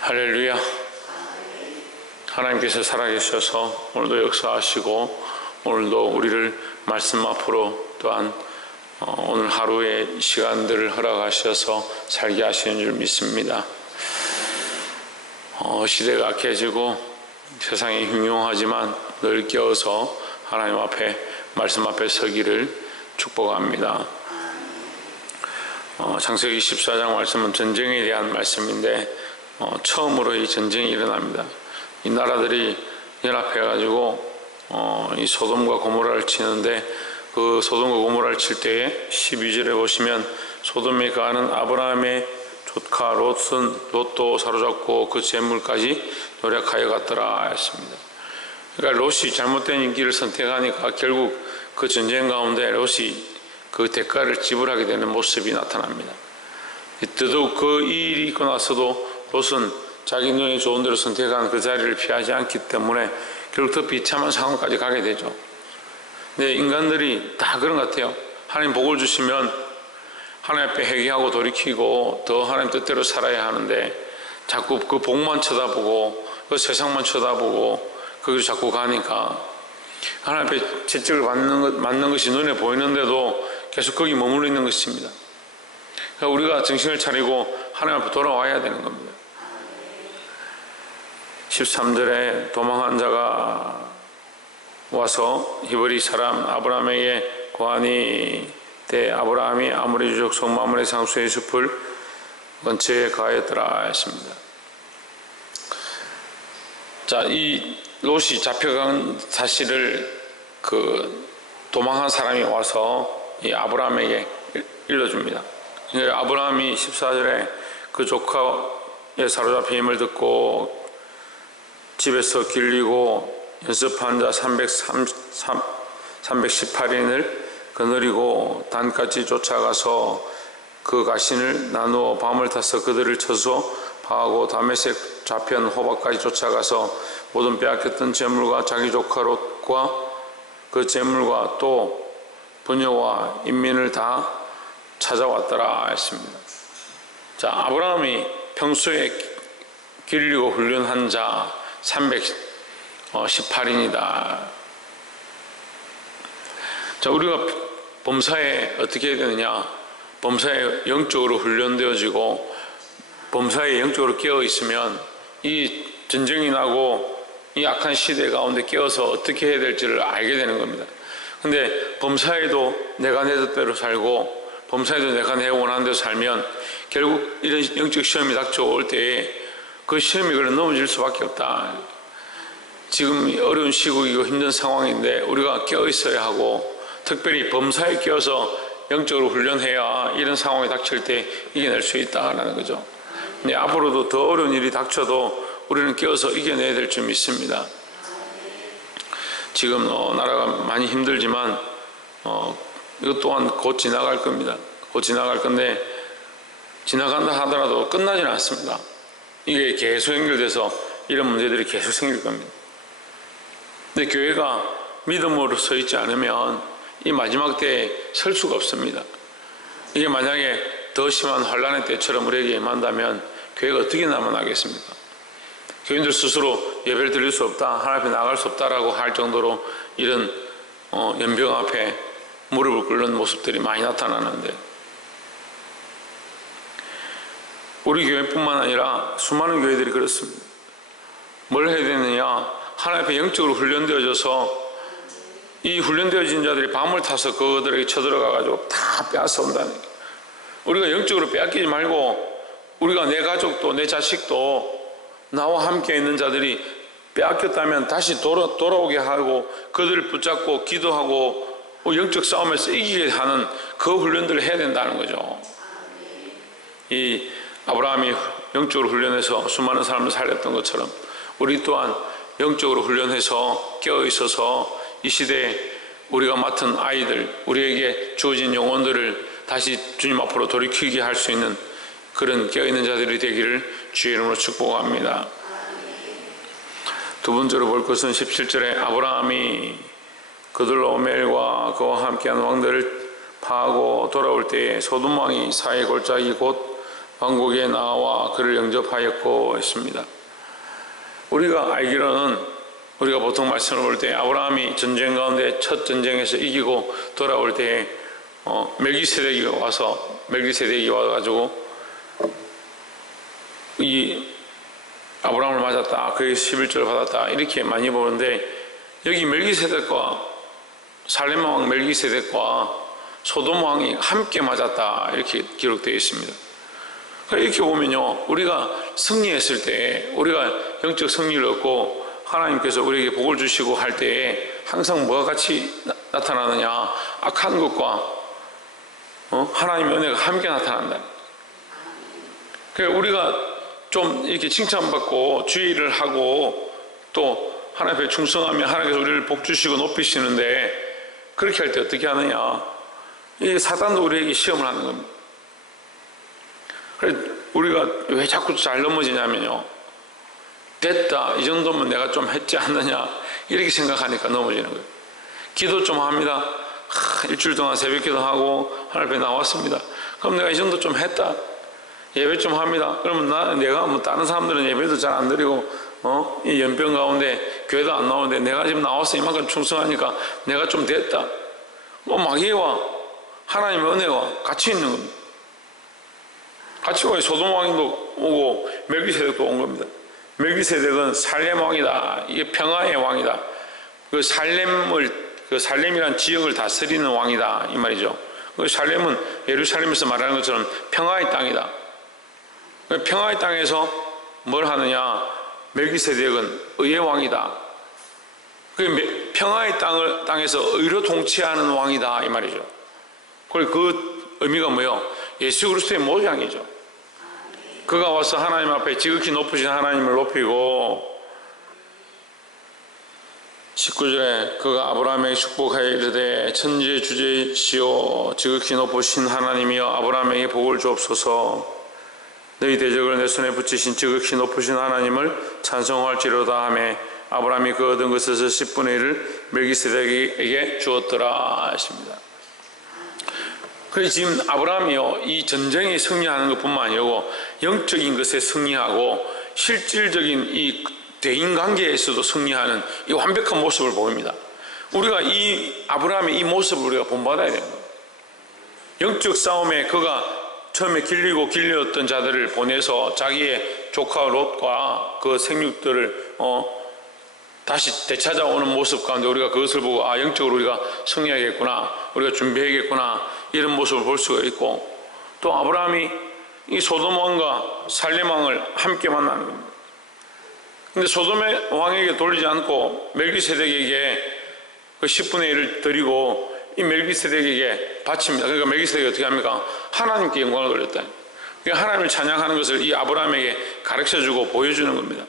할렐루야. 하나님께서 살아계셔서 오늘도 역사하시고 오늘도 우리를 말씀 앞으로 또한 오늘 하루의 시간들을 허락하셔서 살게 하시는 줄 믿습니다. 시대가 악해지고 세상이 흉흉하지만 늘 깨어서 하나님 앞에 말씀 앞에 서기를 축복합니다. 창세기 14장 말씀은 전쟁에 대한 말씀인데 처음으로 이 전쟁이 일어납니다. 이 나라들이 연합해가지고 이 소돔과 고모라를 치는데 그 소돔과 고모라를 칠 때에 12절에 보시면 소돔에 거하는 아브라함의 조카 롯도 사로잡고 그 재물까지 노력하여 갔더라 했습니다. 그러니까 롯이 잘못된 길을 선택하니까 결국 그 전쟁 가운데 롯이 그 대가를 지불하게 되는 모습이 나타납니다. 더더욱 그 일이 있고 나서도 롯은 자기 눈에 좋은 대로 선택한 그 자리를 피하지 않기 때문에 결국 더 비참한 상황까지 가게 되죠. 근데 인간들이 다 그런 것 같아요. 하나님 복을 주시면 하나님 앞에 회개하고 돌이키고 더 하나님 뜻대로 살아야 하는데 자꾸 그 복만 쳐다보고 그 세상만 쳐다보고 거기로 자꾸 가니까 하나님 앞에 채찍을 맞는 것이 눈에 보이는데도 계속 거기 머물러 있는 것입니다. 그러니까 우리가 정신을 차리고 하나님 앞에 돌아와야 되는 겁니다. 13절에 도망한 자가 와서 히브리 사람 아브라함에게 고하니 때 아브라함이 아모리 주족 속마므레 상수의 숲을 근처에 가했더라 했습니다. 자, 이 롯이 잡혀간 사실을 그 도망한 사람이 와서 이 아브라함에게 일러줍니다. 아브라함이 14절에 그 조카의 사로잡힘을 듣고 집에서 길리고 연습한 자 318인을 거느리고 단까지 쫓아가서 그 가신을 나누어 밤을 타서 그들을 쳐서 파하고 다메섹 좌편 호박까지 쫓아가서 모든 빼앗겼던 재물과 자기 조카 롯과 그 재물과 또 부녀와 인민을 다 찾아왔더라 했습니다. 자, 아브라함이 평소에 길리고 훈련한 자 318인이다. 자, 우리가 범사에 어떻게 해야 되느냐? 범사에 영적으로 훈련되어지고 범사에 영적으로 깨어 있으면 이 전쟁이 나고 이 악한 시대 가운데 깨어서 어떻게 해야 될지를 알게 되는 겁니다. 근데 범사에도 내가 내 뜻대로 살고 범사에도 내가 내 원하는 대로 살면 결국 이런 영적 시험이 닥쳐올 때에 그 시험이 그래 넘어질 수밖에 없다. 지금 어려운 시국이고 힘든 상황인데 우리가 깨어 있어야 하고 특별히 범사에 깨어서 영적으로 훈련해야 이런 상황이 닥칠 때 이겨낼 수 있다라는 거죠. 근데 앞으로도 더 어려운 일이 닥쳐도 우리는 깨어서 이겨내야 될 줄 믿습니다. 지금 나라가 많이 힘들지만 이것 또한 곧 지나갈 겁니다. 곧 지나갈 건데 지나간다 하더라도 끝나지는 않습니다. 이게 계속 연결돼서 이런 문제들이 계속 생길 겁니다. 근데 교회가 믿음으로 서 있지 않으면 이 마지막 때에 설 수가 없습니다. 이게 만약에 더 심한 환란의 때처럼 우리에게 임한다면 교회가 어떻게 남아나겠습니까? 교인들 스스로 예배를 드릴 수 없다, 하나님 앞에 나갈 수 없다라고 할 정도로 이런 연병 앞에 무릎을 꿇는 모습들이 많이 나타나는데 우리 교회뿐만 아니라 수많은 교회들이 그렇습니다. 뭘 해야 되느냐? 하나님 앞에 영적으로 훈련되어져서 이 훈련되어진 자들이 밤을 타서 그들에게 쳐들어가가지고 다 빼앗아온다는 거예요. 우리가 영적으로 빼앗기지 말고 우리가 내 가족도 내 자식도 나와 함께 있는 자들이 빼앗겼다면 다시 돌아오게 하고 그들을 붙잡고 기도하고 영적 싸움에서 이기게 하는 그 훈련들을 해야 된다는 거죠. 이 아브라함이 영적으로 훈련해서 수많은 사람을 살렸던 것처럼 우리 또한 영적으로 훈련해서 깨어있어서 이 시대에 우리가 맡은 아이들, 우리에게 주어진 영혼들을 다시 주님 앞으로 돌이키게 할 수 있는 그런 깨어있는 자들이 되기를 주의 이름으로 축복합니다. 두 번째로 볼 것은 17절에 아브라함이 그들로멜과 그와 함께한 왕들을 파하고 돌아올 때에 소돔 왕이 사해 골짜기 곧 왕국에 나와 그를 영접하였고 했습니다. 우리가 알기로는 우리가 보통 말씀을 볼 때 아브라함이 전쟁 가운데 첫 전쟁에서 이기고 돌아올 때 멜기세덱이 와가지고 이 아브라함을 맞았다, 그의 11조를 받았다 이렇게 많이 보는데, 여기 멜기세덱과 살렘 왕 멜기세덱과 소돔 왕이 함께 맞았다 이렇게 기록되어 있습니다. 이렇게 보면요, 우리가 승리했을 때, 우리가 영적 승리를 얻고 하나님께서 우리에게 복을 주시고 할 때에 항상 뭐가 같이 나타나느냐, 악한 것과 하나님의 은혜가 함께 나타난다. 그러니까 우리가 좀 이렇게 칭찬받고 주의를 하고 또 하나님 앞에 충성하면 하나님께서 우리를 복 주시고 높이시는데, 그렇게 할 때 어떻게 하느냐, 이 사단도 우리에게 시험을 하는 겁니다. 그래서 우리가 왜 자꾸 잘 넘어지냐면요, 됐다, 이 정도면 내가 좀 했지 않느냐 이렇게 생각하니까 넘어지는 거예요. 기도 좀 합니다. 일주일 동안 새벽 기도하고 하나님 앞에 나왔습니다. 그럼 내가 이 정도 좀 했다. 예배 좀 합니다. 그러면 내가 뭐 다른 사람들은 예배도 잘 안 드리고 이 연병 가운데 교회도 안 나오는데 내가 지금 나와서 이만큼 충성하니까 내가 좀 됐다. 마귀와 하나님의 은혜와 같이 있는 겁니다. 같이 오고 소돔 왕도 오고 멜기세덱도 온 겁니다. 멜기세덱은 살렘 왕이다. 이게 평화의 왕이다. 그 살렘이란 지역을 다스리는 왕이다 이 말이죠. 그 살렘은 예루살렘에서 말하는 것처럼 평화의 땅이다. 평화의 땅에서 뭘 하느냐, 멜기세덱은 의의 왕이다. 평화의 땅에서 의로 통치하는 왕이다 이 말이죠. 그 의미가 뭐예요? 예수 그리스도의 모양이죠. 그가 와서 하나님 앞에 지극히 높으신 하나님을 높이고, 19절에 그가 아브라함에게 축복하여 이르되 천지의 주제시오 지극히 높으신 하나님이여 아브라함에게 복을 주옵소서. 너희 대적을 내 손에 붙이신 지극히 높으신 하나님을 찬송할지로다 하매 아브라함이 그 얻은 것에서 10분의 1을 멜기세덱에게 주었더라 하십니다. 그래서 지금 아브라함이요, 이 전쟁에 승리하는 것뿐만 아니고 영적인 것에 승리하고 실질적인 이 대인관계에서도 승리하는 이 완벽한 모습을 보입니다. 우리가 이 아브라함의 이 모습을 우리가 본받아야 됩니다. 영적 싸움에 그가 처음에 길렸던 자들을 보내서 자기의 조카 롯과 그 생육들을 다시 되찾아오는 모습 가운데 우리가 그것을 보고 영적으로 우리가 승리하겠구나, 우리가 준비하겠구나 이런 모습을 볼 수가 있고, 또 아브라함이 이 소돔 왕과 살렘 왕을 함께 만나는 겁니다. 근데 소돔의 왕에게 돌리지 않고 멜기세덱에게 그 10분의 1을 드리고 이 멜기세덱에게 바칩니다. 그러니까 멜기세덱이 어떻게 합니까? 하나님께 영광을 돌렸다. 그러니까 하나님을 찬양하는 것을 이 아브라함에게 가르쳐주고 보여주는 겁니다.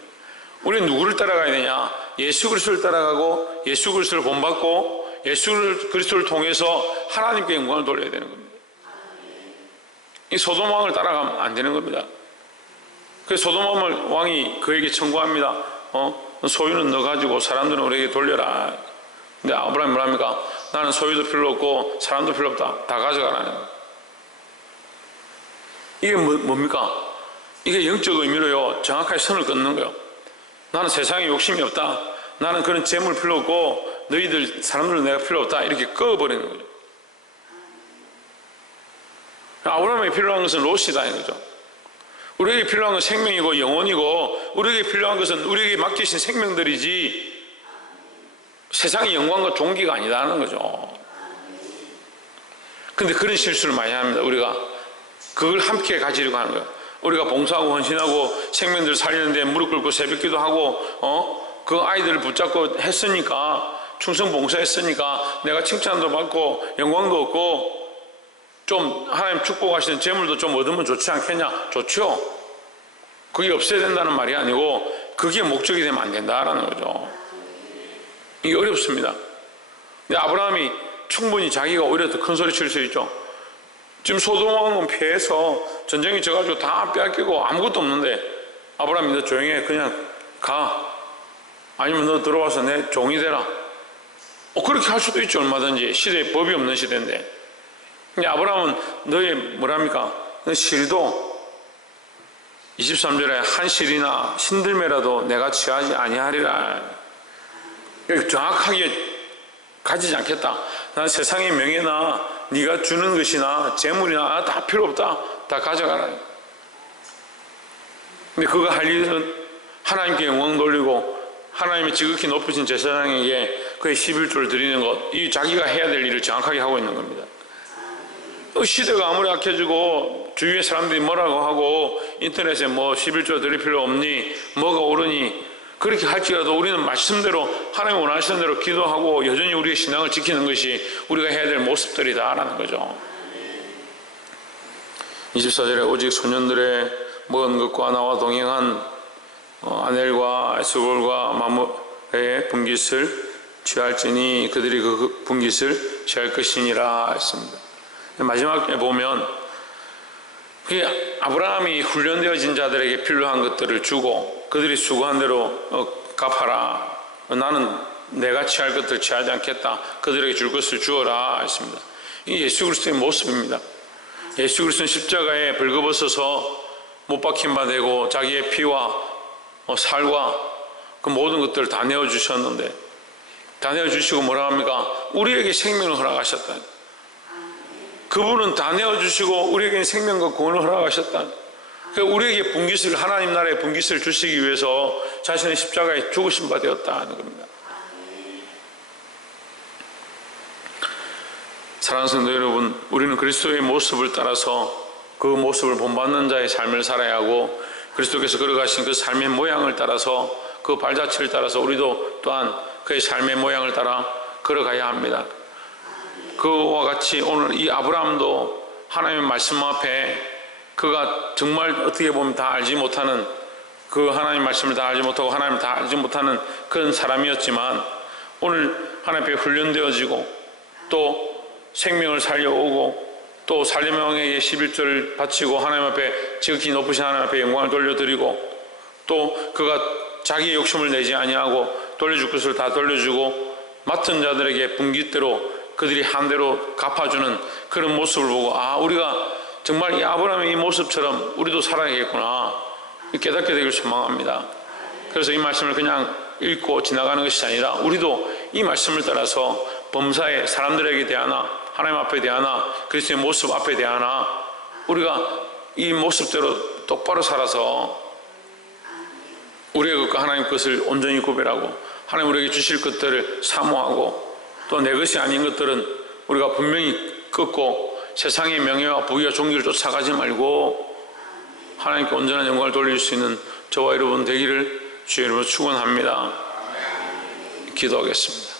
우리는 누구를 따라가야 되냐? 예수 그리스도를 따라가고 예수 그리스도를 본받고 예수 그리스도를 통해서 하나님께 영광을 돌려야 되는 겁니다. 이 소돔 왕을 따라가면 안 되는 겁니다. 그래서 소돔 왕이 그에게 청구합니다. 소유는 너 가지고 사람들은 우리에게 돌려라. 근데 아브라함이 뭐랍니까? 나는 소유도 필요 없고 사람도 필요 없다. 다 가져가라는 거예요. 이게 뭡니까? 이게 영적 의미로요, 정확하게 선을 끊는 거예요. 나는 세상에 욕심이 없다. 나는 그런 재물 필요 없고 너희들 사람들은 내가 필요 없다. 이렇게 꺼버리는 거죠. 아브라함에게 필요한 것은 롯이다 이 거죠. 우리에게 필요한 것은 생명이고 영혼이고 우리에게 필요한 것은 우리에게 맡기신 생명들이지 세상의 영광과 종기가 아니다는 거죠. 근데 그런 실수를 많이 합니다. 우리가 그걸 함께 가지려고 하는 거예요. 우리가 봉사하고 헌신하고 생명들 살리는데 무릎 꿇고 새벽기도 하고 그 아이들을 붙잡고 했으니까, 충성 봉사했으니까 내가 칭찬도 받고 영광도 얻고 좀 하나님 축복하시는 재물도 좀 얻으면 좋지 않겠냐? 좋죠. 그게 없어야 된다는 말이 아니고 그게 목적이 되면 안 된다라는 거죠. 이게 어렵습니다. 근데 아브라함이 충분히 자기가 오히려 더 큰 소리 칠 수 있죠. 지금 소돔 왕은 패해서 전쟁이 져가지고 다 빼앗기고 아무것도 없는데 아브라함이 너 조용히 해, 그냥 가, 아니면 너 들어와서 내 종이 되라. 그렇게 할 수도 있죠. 얼마든지. 시대에 법이 없는 시대인데. 근데 아브라함은 너의 뭐랍니까? 너 실도 23절에 한 실이나 신들매라도 내가 취하지 아니하리라. 정확하게 가지지 않겠다. 난 세상의 명예나 네가 주는 것이나 재물이나 다 필요 없다. 다 가져가라. 근데 그거 할 일은 하나님께 영광 돌리고 하나님의 지극히 높으신 제사장에게 그의 11조를 드리는 것, 이 자기가 해야 될 일을 정확하게 하고 있는 겁니다. 시대가 아무리 악해지고 주위의 사람들이 뭐라고 하고 인터넷에 뭐 11조 드릴 필요 없니, 뭐가 옳으니, 그렇게 할지라도 우리는 말씀대로 하나님 원하시는 대로 기도하고 여전히 우리의 신앙을 지키는 것이 우리가 해야 될 모습들이다라는 거죠. 24절에 오직 소년들의 먹은 것과 나와 동행한 아넬과 에스골과 마므의 분깃을 취할지니 그들이 그 분깃을 취할 것이니라 했습니다. 마지막에 보면 아브라함이 훈련되어진 자들에게 필요한 것들을 주고 그들이 수고한 대로 갚아라. 나는 내가 취할 것들을 취하지 않겠다. 그들에게 줄 것을 주어라 했습니다. 이 예수 그리스도의 모습입니다. 예수 그리스도는 십자가에 벌거벗어서 못 박힌 바 되고 자기의 피와 살과 그 모든 것들을 다 내어주셨는데, 다 내어주시고 뭐라 합니까? 우리에게 생명을 허락하셨다. 그분은 다 내어주시고 우리에게 생명과 구원을 허락하셨다. 그러니까 우리에게 분깃을, 하나님 나라의 분깃을 주시기 위해서 자신의 십자가에 죽으신 바 되었다는 겁니다. 사랑하는 성도 여러분, 우리는 그리스도의 모습을 따라서 그 모습을 본받는 자의 삶을 살아야 하고, 그리스도께서 걸어가신 그 삶의 모양을 따라서, 그 발자취를 따라서 우리도 또한 그의 삶의 모양을 따라 걸어가야 합니다. 그와 같이 오늘 이 아브라함도 하나님의 말씀 앞에 그가 정말 어떻게 보면 다 알지 못하는, 그 하나님 말씀을 다 알지 못하고 하나님을 다 알지 못하는 그런 사람이었지만, 오늘 하나님 앞에 훈련되어지고 또 생명을 살려오고 또 살림왕에게 11조를 바치고 하나님 앞에 지극히 높으신 하나님 앞에 영광을 돌려드리고, 또 그가 자기의 욕심을 내지 아니하고 돌려줄 것을 다 돌려주고 맡은 자들에게 분깃대로 그들이 한 대로 갚아주는 그런 모습을 보고, 우리가 정말 이 아브라함의 이 모습처럼 우리도 살아야겠구나 깨닫게 되길 소망합니다. 그래서 이 말씀을 그냥 읽고 지나가는 것이 아니라 우리도 이 말씀을 따라서 범사에 사람들에게 대하나 하나님 앞에 대하나 그리스도의 모습 앞에 대하나 우리가 이 모습대로 똑바로 살아서 우리의 것과 하나님 것을 온전히 구별하고 하나님 우리에게 주실 것들을 사모하고, 또 내 것이 아닌 것들은 우리가 분명히 끊고 세상의 명예와 부귀와 존귀를 쫓아가지 말고 하나님께 온전한 영광을 돌릴 수 있는 저와 여러분 되기를 주의 이름으로 축원합니다. 기도하겠습니다.